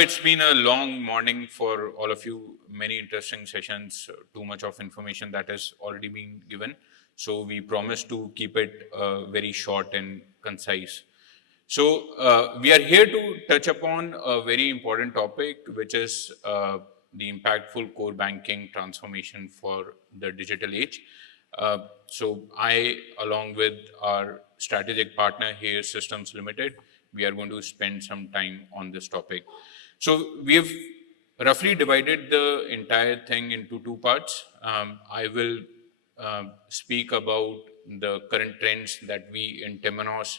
it's been a long morning for all of you, many interesting sessions, too much of information that has already been given. So we promise to keep it very short and concise. So we are here to touch upon a very important topic, which is the impactful core banking transformation for the digital age. So I, along with our strategic partner here, Systems Limited, we are going to spend some time on this topic. So we have roughly divided the entire thing into two parts. I will speak about the current trends that we in Temenos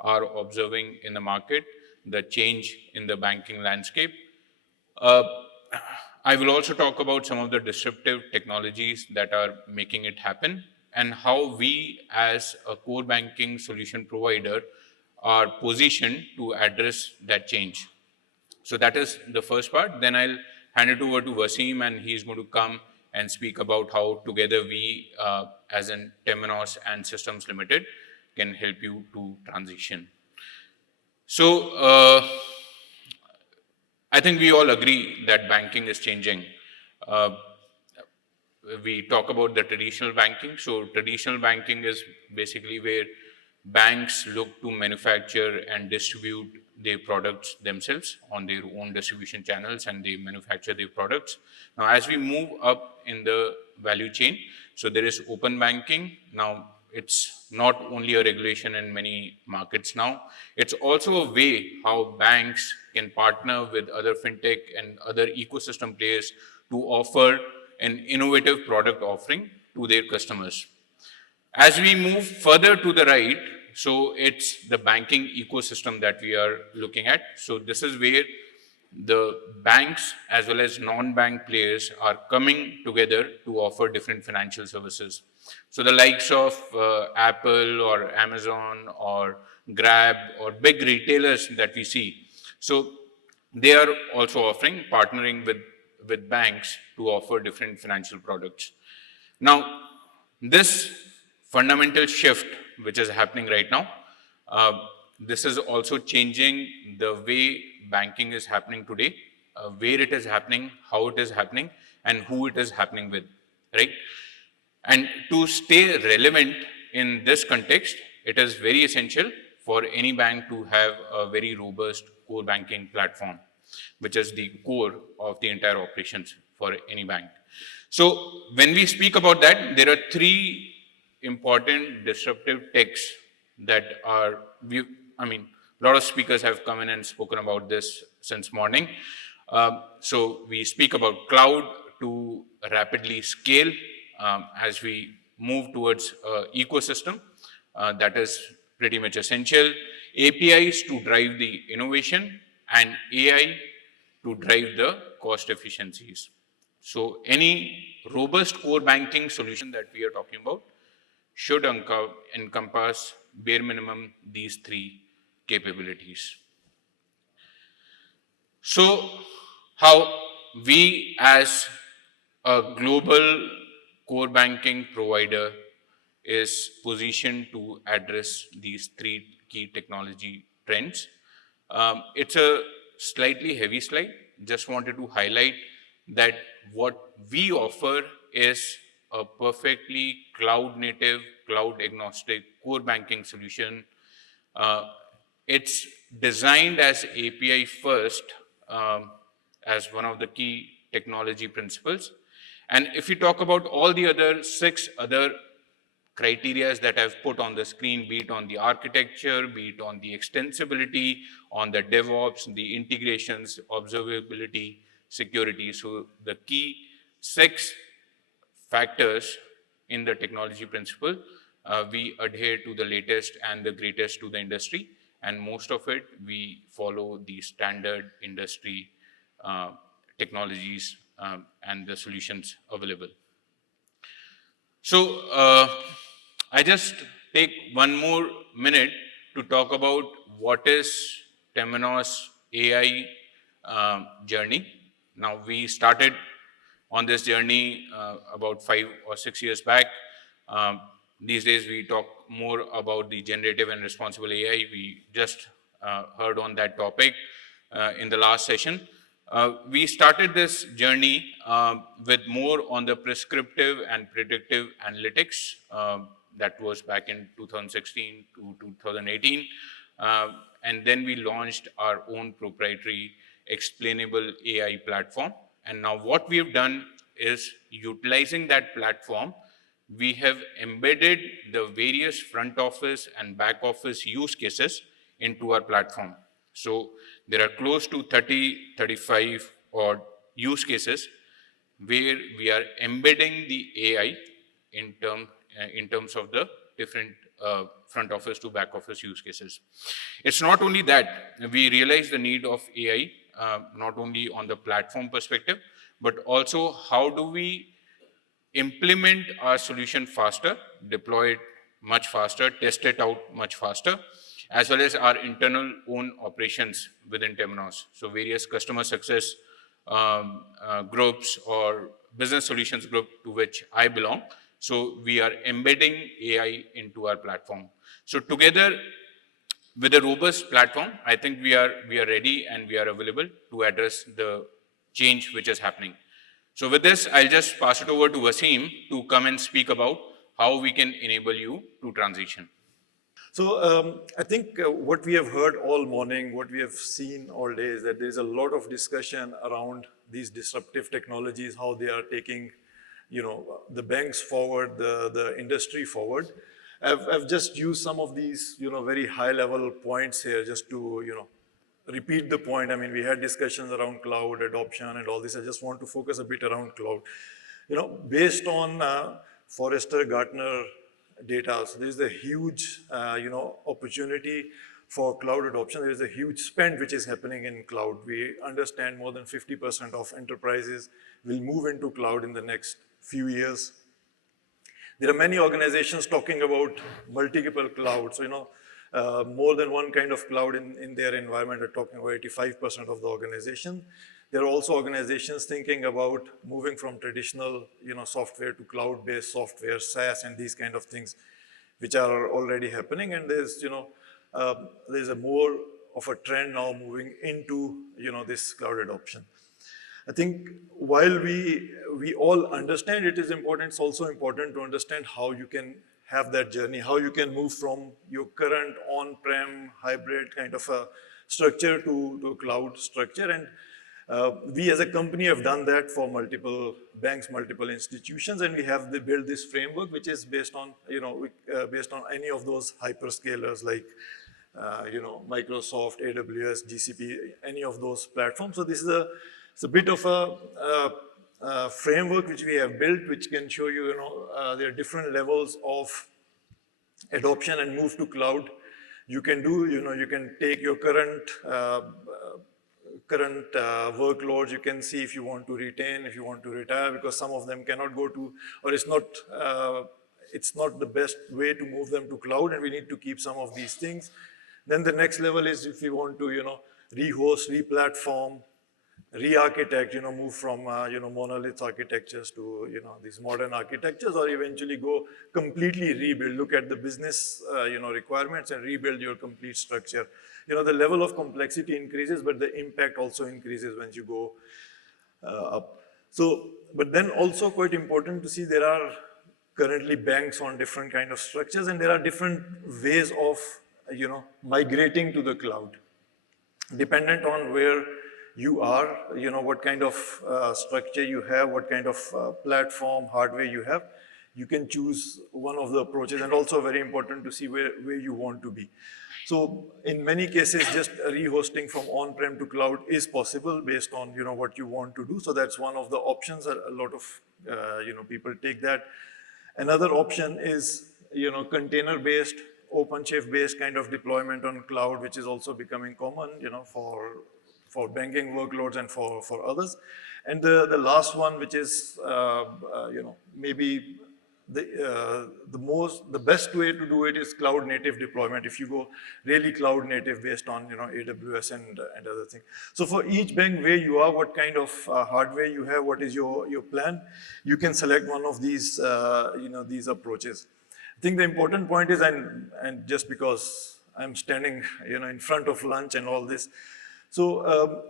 are observing in the market, the change in the banking landscape. Uh, I will also talk about some of the disruptive technologies that are making it happen and how we as a core banking solution provider are positioned to address that change. So that is the first part. Then I'll hand it over to Waseem, and he's going to come and speak about how together we, as in Temenos and Systems Limited, can help you to transition. So I think we all agree that banking is changing. We talk about the traditional banking. So traditional banking is basically where banks look to manufacture and distribute their products themselves on their own distribution channels, and they manufacture their products. Now, as we move up in the value chain, so there is open banking. Now, it's not only a regulation in many markets now, it's also a way how banks can partner with other fintech and other ecosystem players to offer an innovative product offering to their customers. As we move further to the right, so it's the banking ecosystem that we are looking at. So this is where the banks as well as non-bank players are coming together to offer different financial services. So the likes of Apple or Amazon or Grab or big retailers that we see. So they are also offering, partnering with banks to offer different financial products. Now, this fundamental shift which is happening right now, this is also changing the way banking is happening today, where it is happening, how it is happening, and who it is happening with, right? And to stay relevant in this context, it is very essential for any bank to have a very robust core banking platform, which is the core of the entire operations for any bank. So when we speak about that, there are three important disruptive techs that are, a lot of speakers have come in and spoken about this since morning. So we speak about cloud to rapidly scale as we move towards ecosystem that is pretty much essential, APIs to drive the innovation, and AI to drive the cost efficiencies. So any robust core banking solution that we are talking about should encompass bare minimum these three capabilities. So how we as a global core banking provider is positioned to address these three key technology trends. It's a slightly heavy slide. Just wanted to highlight that what we offer is a perfectly cloud native, cloud agnostic core banking solution. It's designed as API first as one of the key technology principles. And if you talk about all the other 6 other criteria that I've put on the screen, be it on the architecture, be it on the extensibility, on the DevOps, the integrations, observability, security. So the key 6 factors in the technology principle, we adhere to the latest and the greatest to the industry, and most of it we follow the standard industry technologies and the solutions available. So I just take one more minute to talk about what is Temenos AI journey. Now we started on this journey about 5 or 6 years back. These days we talk more about the generative and responsible AI. We just heard on that topic in the last session. We started this journey with more on the prescriptive and predictive analytics. That was back in 2016 to 2018. And then we launched our own proprietary explainable AI platform. And now what we've done is, utilizing that platform, we have embedded the various front office and back office use cases into our platform. So there are close to 30, 35 odd use cases where we are embedding the AI in terms of the different front office to back office use cases. It's not only that, we realize the need of AI, not only on the platform perspective, but also how do we implement our solution faster, deploy it much faster, test it out much faster, as well as our internal own operations within Temenos. So various customer success groups or business solutions group to which I belong. So we are embedding AI into our platform. So together with a robust platform, I think we are ready and we are available to address the change which is happening. So with this, I'll just pass it over to Waseem to come and speak about how we can enable you to transition. So I think what we have heard all morning, what we have seen all day is that there's a lot of discussion around these disruptive technologies, how they are taking, the banks forward, the industry forward. I've just used some of these, very high level points here just to, repeat the point. I mean, we had discussions around cloud adoption and all this. I just want to focus a bit around cloud. Based on Forrester Gartner data, so there's a huge, opportunity for cloud adoption. There is a huge spend which is happening in cloud. We understand more than 50% of enterprises will move into cloud in the next few years. There are many organizations talking about multiple clouds. So, more than one kind of cloud in their environment are talking about 85% of the organization. There are also organizations thinking about moving from traditional, software to cloud-based software, SaaS, and these kind of things, which are already happening. And there's, there's a more of a trend now moving into, this cloud adoption. I think while we all understand it is important, it's also important to understand how you can have that journey, how you can move from your current on-prem hybrid kind of a structure to cloud structure. And we as a company have done that for multiple banks, multiple institutions, and we have built this framework which is based on, based on any of those hyperscalers like, Microsoft, AWS, GCP, any of those platforms. So this is it's a bit of a framework which we have built, which can show you, there are different levels of adoption and move to cloud. You can do, you can take your current workloads. You can see if you want to retain, if you want to retire, because some of them cannot go to, or it's not the best way to move them to cloud, and we need to keep some of these things. Then the next level is if you want to, rehost, replatform, re-architect, move from, monolith architectures to, these modern architectures, or eventually go completely rebuild, look at the business, requirements and rebuild your complete structure. The level of complexity increases, but the impact also increases when you go up. So, but then also quite important to see there are currently banks on different kind of structures, and there are different ways of, migrating to the cloud. Dependent on where you are, what kind of structure you have, what kind of platform, hardware you have, you can choose one of the approaches, and also very important to see where you want to be. So in many cases, just rehosting from on-prem to cloud is possible based on, what you want to do. So that's one of the options. A lot of, people take that. Another option is, container-based, OpenShift-based kind of deployment on cloud, which is also becoming common, for banking workloads and for others. And the last one, which is, maybe the best way to do it is cloud native deployment. If you go really cloud native based on, AWS and other things. So for each bank where you are, what kind of hardware you have, what is your plan, you can select one of these, these approaches. I think the important point is, and just because I'm standing, in front of lunch and all this, so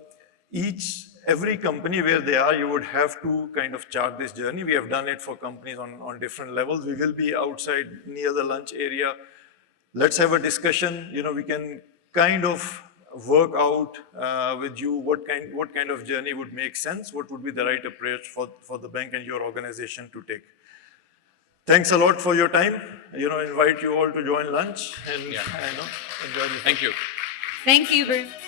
each every company where they are, you would have to kind of chart this journey. We have done it for companies on different levels. We will be outside near the lunch area. Let's have a discussion. We can kind of work out with you what kind of journey would make sense, what would be the right approach for the bank and your organization to take. Thanks a lot for your time. Invite you all to join lunch and enjoy the Thank you. Thank you very much.